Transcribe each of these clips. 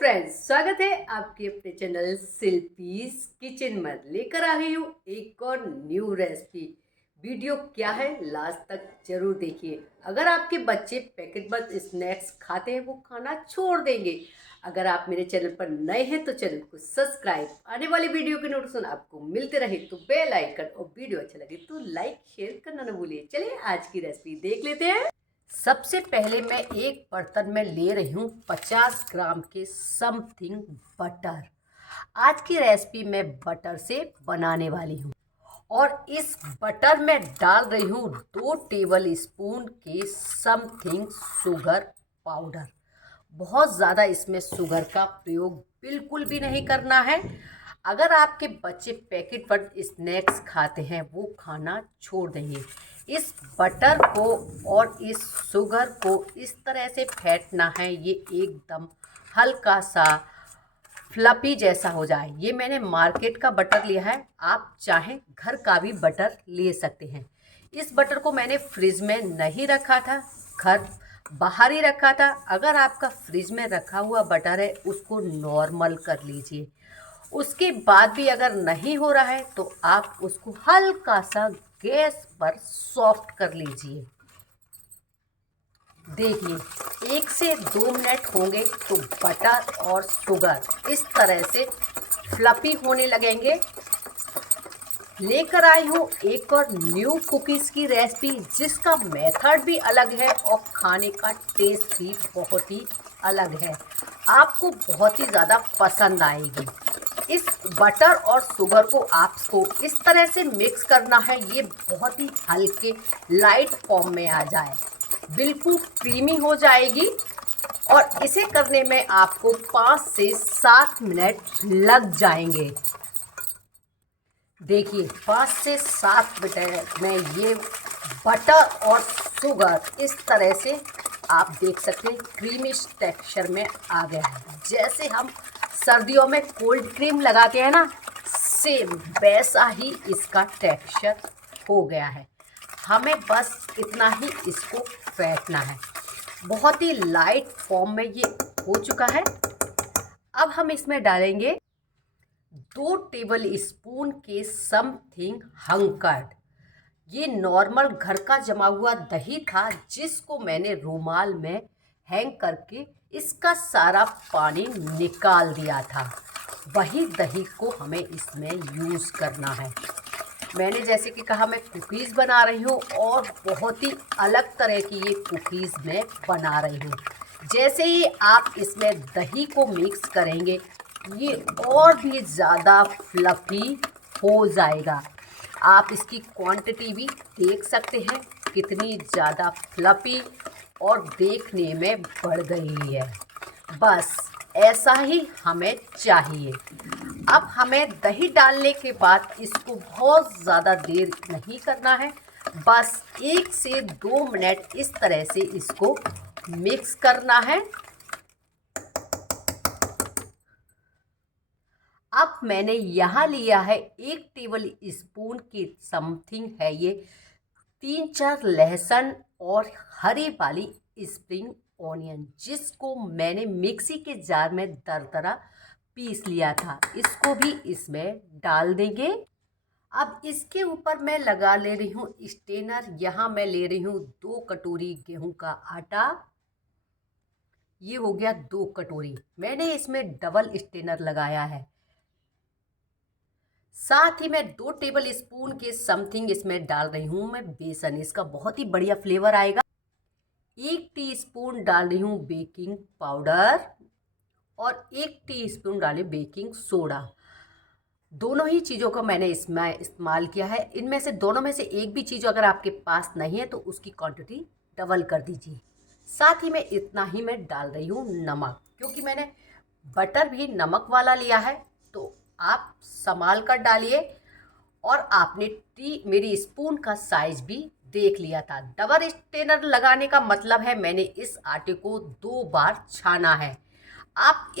Friends, स्वागत है आपके अपने चैनल शिल्पीज किचन में। लेकर आ गई हूँ एक और न्यू रेसिपी। वीडियो क्या है लास्ट तक जरूर देखिए। अगर आपके बच्चे पैकेट बंद स्नैक्स खाते हैं वो खाना छोड़ देंगे। अगर आप मेरे चैनल पर नए हैं तो चैनल को सब्सक्राइब, आने वाली वीडियो के नोटिफिकेशन आपको मिलते रहे तो बेल आइकन, और वीडियो अच्छा लगे तो लाइक शेयर करना न भूलिए। चलिए आज की रेसिपी देख लेते हैं। सबसे पहले मैं एक बर्तन में ले रही हूँ 50 ग्राम के समथिंग बटर। आज की रेसिपी मैं बटर से बनाने वाली हूँ और इस बटर में डाल रही हूँ 2 टेबल स्पून के समथिंग शुगर पाउडर। बहुत ज़्यादा इसमें शुगर का प्रयोग बिल्कुल भी नहीं करना है। अगर आपके बच्चे पैकेट पर स्नैक्स खाते हैं वो खाना छोड़ देंगे। इस बटर को और इस शुगर को इस तरह से फेंटना है, ये एकदम हल्का सा फ्लफी जैसा हो जाए। ये मैंने मार्केट का बटर लिया है, आप चाहें घर का भी बटर ले सकते हैं। इस बटर को मैंने फ्रिज में नहीं रखा था, घर बाहर ही रखा था। अगर आपका फ्रिज में रखा हुआ बटर है उसको नॉर्मल कर लीजिए। उसके बाद भी अगर नहीं हो रहा है तो आप उसको हल्का सा गैस पर सॉफ्ट कर लीजिए। देखिए 1 से 2 मिनट होंगे तो बटर और शुगर इस तरह से फ्लफी होने लगेंगे। लेकर आई हूँ एक और न्यू कुकीज़ की रेसिपी, जिसका मेथड भी अलग है और खाने का टेस्ट भी बहुत ही अलग है। आपको बहुत ही ज़्यादा पसंद आएगी। इस बटर और शुगर को आपको इस तरह से मिक्स करना है, ये बहुत ही हल्के लाइट फॉर्म में आ जाए, बिल्कुल क्रीमी हो जाएगी। और इसे करने में आपको 5 से 7 मिनट लग जाएंगे। देखिए 5 से 7 मिनट में ये बटर और शुगर इस तरह से आप देख सकते हैं क्रीमिश टेक्सचर में आ गया है। जैसे हम सर्दियों में कोल्ड क्रीम लगाते हैं ना, सेम वैसा ही इसका टेक्सचर हो गया है। हमें बस इतना ही इसको फेंटना है। बहुत ही लाइट फॉर्म में ये हो चुका है। अब हम इसमें डालेंगे 2 टेबल स्पून के समथिंग हंकर्ड। ये नॉर्मल घर का जमा हुआ दही था, जिसको मैंने रुमाल में हैंग करके इसका सारा पानी निकाल दिया था। वही दही को हमें इसमें यूज़ करना है। मैंने जैसे कि कहा मैं कुकीज़ बना रही हूँ और बहुत ही अलग तरह की ये कुकीज़ मैं बना रही हूँ। जैसे ही आप इसमें दही को मिक्स करेंगे ये और भी ज़्यादा फ्लफी हो जाएगा। आप इसकी क्वांटिटी भी देख सकते हैं कितनी ज़्यादा फ्लफी और देखने में बढ़ गई है। बस ऐसा ही हमें चाहिए। अब हमें दही डालने के बाद इसको बहुत ज़्यादा देर नहीं करना है, बस 1 से 2 मिनट इस तरह से इसको मिक्स करना है। अब मैंने यहाँ लिया है 1 टेबल स्पून की समथिंग है ये 3-4 लहसुन और हरी वाली स्प्रिंग ऑनियन, जिसको मैंने मिक्सी के जार में दरदरा पीस लिया था। इसको भी इसमें डाल देंगे। अब इसके ऊपर मैं लगा ले रही हूँ स्टेनर। यहाँ मैं ले रही हूँ 2 कटोरी गेहूं का आटा। ये हो गया 2 कटोरी। मैंने इसमें डबल स्टेनर लगाया है। साथ ही मैं 2 टेबल स्पून के समथिंग इसमें डाल रही हूँ मैं बेसन। इसका बहुत ही बढ़िया फ्लेवर आएगा। 1 टीस्पून डाल रही हूँ बेकिंग पाउडर और 1 टीस्पून डाली बेकिंग सोडा। दोनों ही चीज़ों को मैंने इसमें इस्तेमाल किया है। इनमें से दोनों में से एक भी चीज़ अगर आपके पास नहीं है तो उसकी क्वांटिटी डबल कर दीजिए। साथ ही मैं इतना ही मैं डाल रही हूँ नमक, क्योंकि मैंने बटर भी नमक वाला लिया है, तो आप संभाल कर डालिए। और आपने मेरी स्पून का साइज भी देख लिया था। डबल स्टेनर लगाने का मतलब है मैंने इस आटे को 2 बार छाना है। आप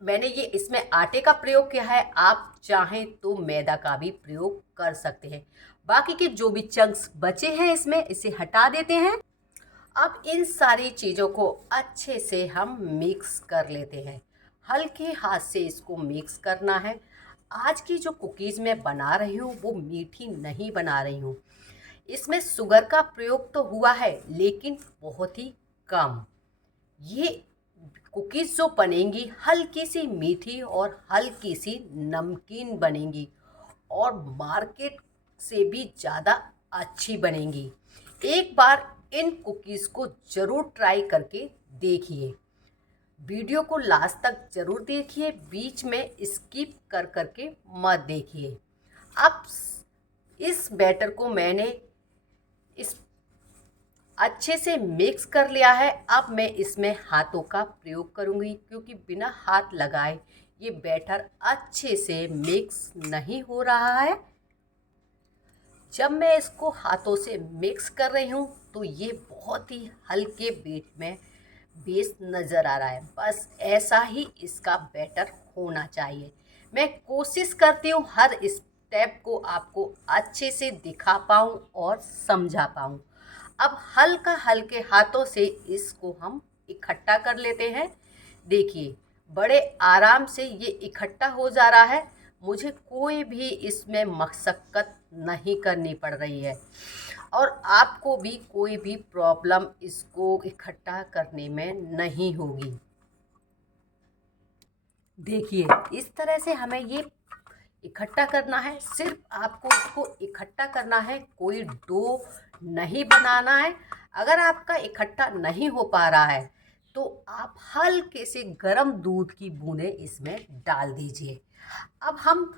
मैंने ये इसमें आटे का प्रयोग किया है, आप चाहें तो मैदा का भी प्रयोग कर सकते हैं। बाकी के जो भी चंक्स बचे हैं इसमें इसे हटा देते हैं। अब इन सारी चीज़ों को अच्छे से हम मिक्स कर लेते हैं। हल्के हाथ से इसको मिक्स करना है। आज की जो कुकीज़ मैं बना रही हूँ वो मीठी नहीं बना रही हूँ। इसमें शुगर का प्रयोग तो हुआ है लेकिन बहुत ही कम। ये कुकीज़ जो बनेंगी हल्की सी मीठी और हल्की सी नमकीन बनेंगी और मार्केट से भी ज़्यादा अच्छी बनेंगी। एक बार इन कुकीज़ को ज़रूर ट्राई करके देखिए। वीडियो को लास्ट तक ज़रूर देखिए, बीच में स्किप कर करके मत देखिए। अब इस बैटर को मैंने इस अच्छे से मिक्स कर लिया है। अब मैं इसमें हाथों का प्रयोग करूँगी क्योंकि बिना हाथ लगाए ये बैटर अच्छे से मिक्स नहीं हो रहा है। जब मैं इसको हाथों से मिक्स कर रही हूँ तो ये बहुत ही हल्के वेट में बेस नज़र आ रहा है। बस ऐसा ही इसका बैटर होना चाहिए। मैं कोशिश करती हूँ हर स्टेप को आपको अच्छे से दिखा पाऊँ और समझा पाऊँ। अब हल्के हाथों से इसको हम इकट्ठा कर लेते हैं। देखिए बड़े आराम से ये इकट्ठा हो जा रहा है। मुझे कोई भी इसमें मशक्क़त नहीं करनी पड़ रही है और आपको भी कोई भी प्रॉब्लम इसको इकट्ठा करने में नहीं होगी। देखिए इस तरह से हमें ये इकट्ठा करना है। सिर्फ आपको इसको इकट्ठा करना है, कोई डो नहीं बनाना है। अगर आपका इकट्ठा नहीं हो पा रहा है तो आप हल्के से गर्म दूध की बूंदें इसमें डाल दीजिए। अब हम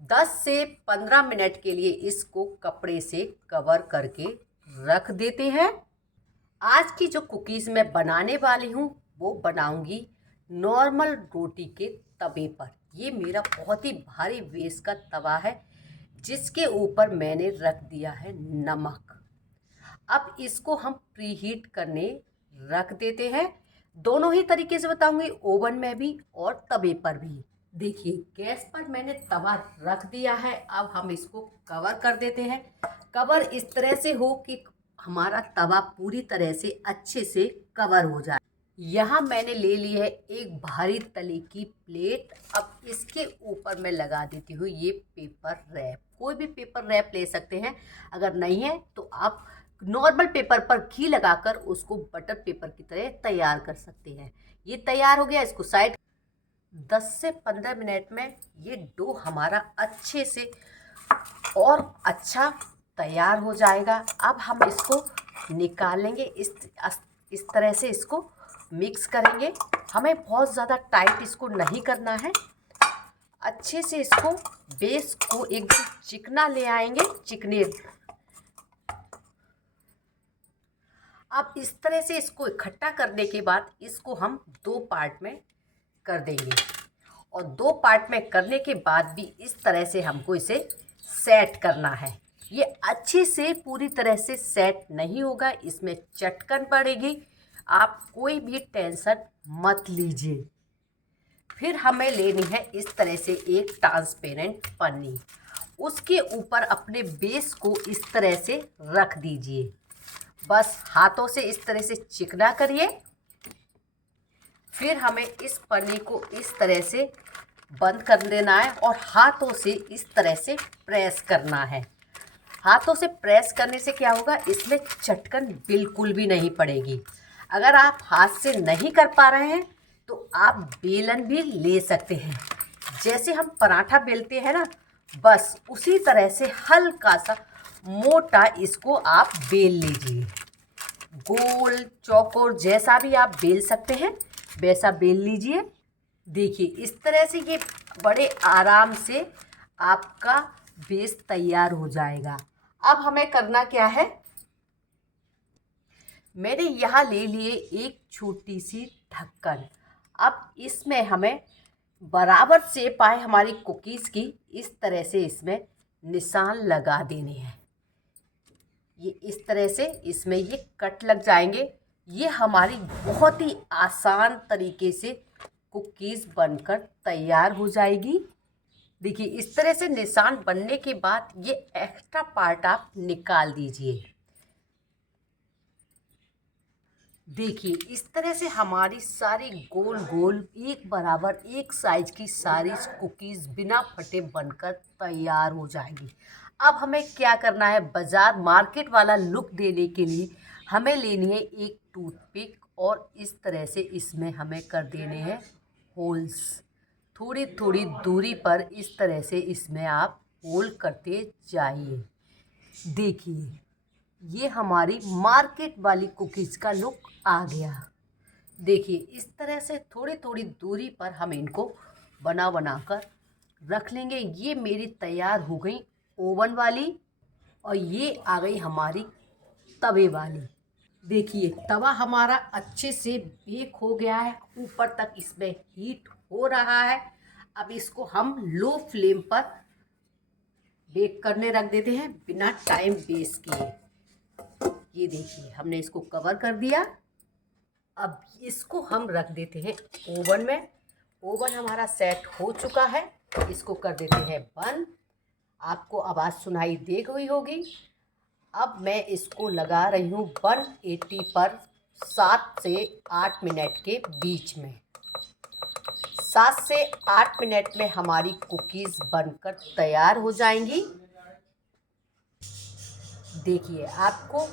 10 से 15 मिनट के लिए इसको कपड़े से कवर करके रख देते हैं। आज की जो कुकीज़ मैं बनाने वाली हूँ वो बनाऊंगी नॉर्मल रोटी के तवे पर। ये मेरा बहुत ही भारी बेस का तवा है जिसके ऊपर मैंने रख दिया है नमक। अब इसको हम प्रीहीट करने रख देते हैं। दोनों ही तरीके से बताऊंगी, ओवन में भी और तवे पर भी। देखिए गैस पर मैंने तवा रख दिया है। अब हम इसको कवर कर देते हैं। कवर इस तरह से हो कि हमारा तवा पूरी तरह से अच्छे से कवर हो जाए। यहाँ मैंने ले ली है एक भारी तले की प्लेट। अब इसके ऊपर मैं लगा देती हूँ ये पेपर रैप। कोई भी पेपर रैप ले सकते हैं, अगर नहीं है तो आप नॉर्मल पेपर पर घी लगाकर उसको बटर पेपर की तरह तैयार कर सकते हैं। ये तैयार हो गया, इसको साइड 10 से 15 मिनट में ये डो हमारा अच्छे से और अच्छा तैयार हो जाएगा। अब हम इसको निकालेंगे। इस तरह से इसको मिक्स करेंगे। हमें बहुत ज़्यादा टाइट इसको नहीं करना है। अच्छे से इसको बेस को एकदम चिकना ले आएंगे, चिकने। अब इस तरह से इसको इकट्ठा करने के बाद इसको हम 2 पार्ट में कर देंगे और 2 पार्ट में करने के बाद भी इस तरह से हमको इसे सेट करना है। ये अच्छे से पूरी तरह से सेट नहीं होगा, इसमें चटकन पड़ेगी। आप कोई भी टेंशन मत लीजिए। फिर हमें लेनी है इस तरह से एक ट्रांसपेरेंट पन्नी। उसके ऊपर अपने बेस को इस तरह से रख दीजिए। बस हाथों से इस तरह से चिकना करिए। फिर हमें इस पन्नी को इस तरह से बंद कर देना है और हाथों से इस तरह से प्रेस करना है। हाथों से प्रेस करने से क्या होगा, इसमें चटकन बिल्कुल भी नहीं पड़ेगी। अगर आप हाथ से नहीं कर पा रहे हैं तो आप बेलन भी ले सकते हैं। जैसे हम पराठा बेलते हैं ना, बस उसी तरह से हल्का सा मोटा इसको आप बेल लीजिए। गोल चौकोर जैसा भी आप बेल सकते हैं वैसा बेल लीजिए। देखिए इस तरह से ये बड़े आराम से आपका बेस तैयार हो जाएगा। अब हमें करना क्या है, मैंने यहाँ ले लिए एक छोटी सी ढक्कन। अब इसमें हमें बराबर शेप आए हमारी कुकीज़ की, इस तरह से इसमें निशान लगा देने हैं। ये इस तरह से इसमें ये कट लग जाएंगे। ये हमारी बहुत ही आसान तरीके से कुकीज़ बनकर तैयार हो जाएगी। देखिए इस तरह से निशान बनने के बाद ये एक्स्ट्रा पार्ट आप निकाल दीजिए। देखिए इस तरह से हमारी सारी गोल गोल एक बराबर एक साइज की सारी कुकीज़ बिना फटे बनकर तैयार हो जाएगी। अब हमें क्या करना है, बाजार मार्केट वाला लुक देने के लिए हमें लेनी है एक टूथपिक और इस तरह से इसमें हमें कर देने हैं होल्स। थोड़ी थोड़ी दूरी पर इस तरह से इसमें आप होल करते जाइए। देखिए ये हमारी मार्केट वाली कुकीज़ का लुक आ गया। देखिए इस तरह से थोड़ी थोड़ी दूरी पर हम इनको बना कर रख लेंगे। ये मेरी तैयार हो गई ओवन वाली और ये आ गई हमारी तवे वाली। देखिए तवा हमारा अच्छे से बेक हो गया है, ऊपर तक इसमें हीट हो रहा है। अब इसको हम लो फ्लेम पर बेक करने रख देते हैं बिना टाइम वेस्ट किए। ये देखिए हमने इसको कवर कर दिया। अब इसको हम रख देते हैं ओवन में। ओवन हमारा सेट हो चुका है, इसको कर देते हैं बंद। आपको आवाज़ सुनाई दे गई होगी। अब मैं इसको लगा रही हूँ 180 पर 7 से 8 मिनट के बीच में। 7 से 8 मिनट में हमारी कुकीज़ बनकर तैयार हो जाएंगी। देखिए आपको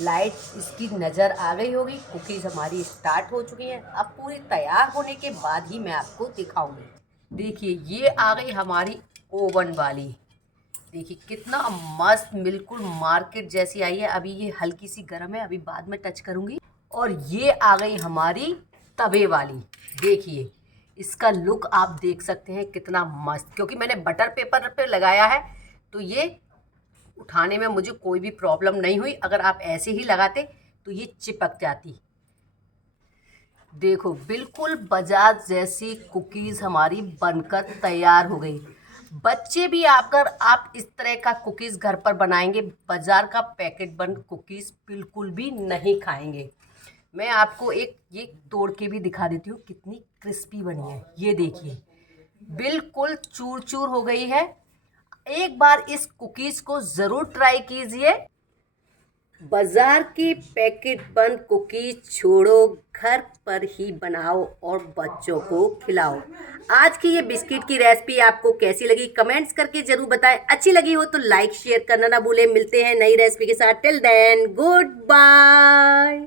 लाइट इसकी नज़र आ गई होगी। कुकीज़ हमारी स्टार्ट हो चुकी हैं। अब पूरी तैयार होने के बाद ही मैं आपको दिखाऊंगी। देखिए ये आ गई हमारी ओवन वाली। देखिए कितना मस्त, बिल्कुल मार्केट जैसी आई है। अभी ये हल्की सी गर्म है, अभी बाद में टच करूँगी। और ये आ गई हमारी तवे वाली। देखिए इसका लुक आप देख सकते हैं कितना मस्त, क्योंकि मैंने बटर पेपर पे लगाया है तो ये उठाने में मुझे कोई भी प्रॉब्लम नहीं हुई। अगर आप ऐसे ही लगाते तो ये चिपक जाती। देखो बिल्कुल बाजार जैसी कुकीज़ हमारी बनकर तैयार हो गई। बच्चे भी आकर आप इस तरह का कुकीज़ घर पर बनाएंगे, बाजार का पैकेट बंद कुकीज़ बिल्कुल भी नहीं खाएंगे। मैं आपको एक ये तोड़ के भी दिखा देती हूँ कितनी क्रिस्पी बनी है। ये देखिए बिल्कुल चूर चूर हो गई है। एक बार इस कुकीज़ को ज़रूर ट्राई कीजिए। बाजार की पैकेट बंद कुकीज़ छोड़ो, घर पर ही बनाओ और बच्चों को खिलाओ। आज की ये बिस्किट की रेसिपी आपको कैसी लगी कमेंट्स करके ज़रूर बताएं। अच्छी लगी हो तो लाइक शेयर करना ना भूलें। मिलते हैं नई रेसिपी के साथ। Till then good bye.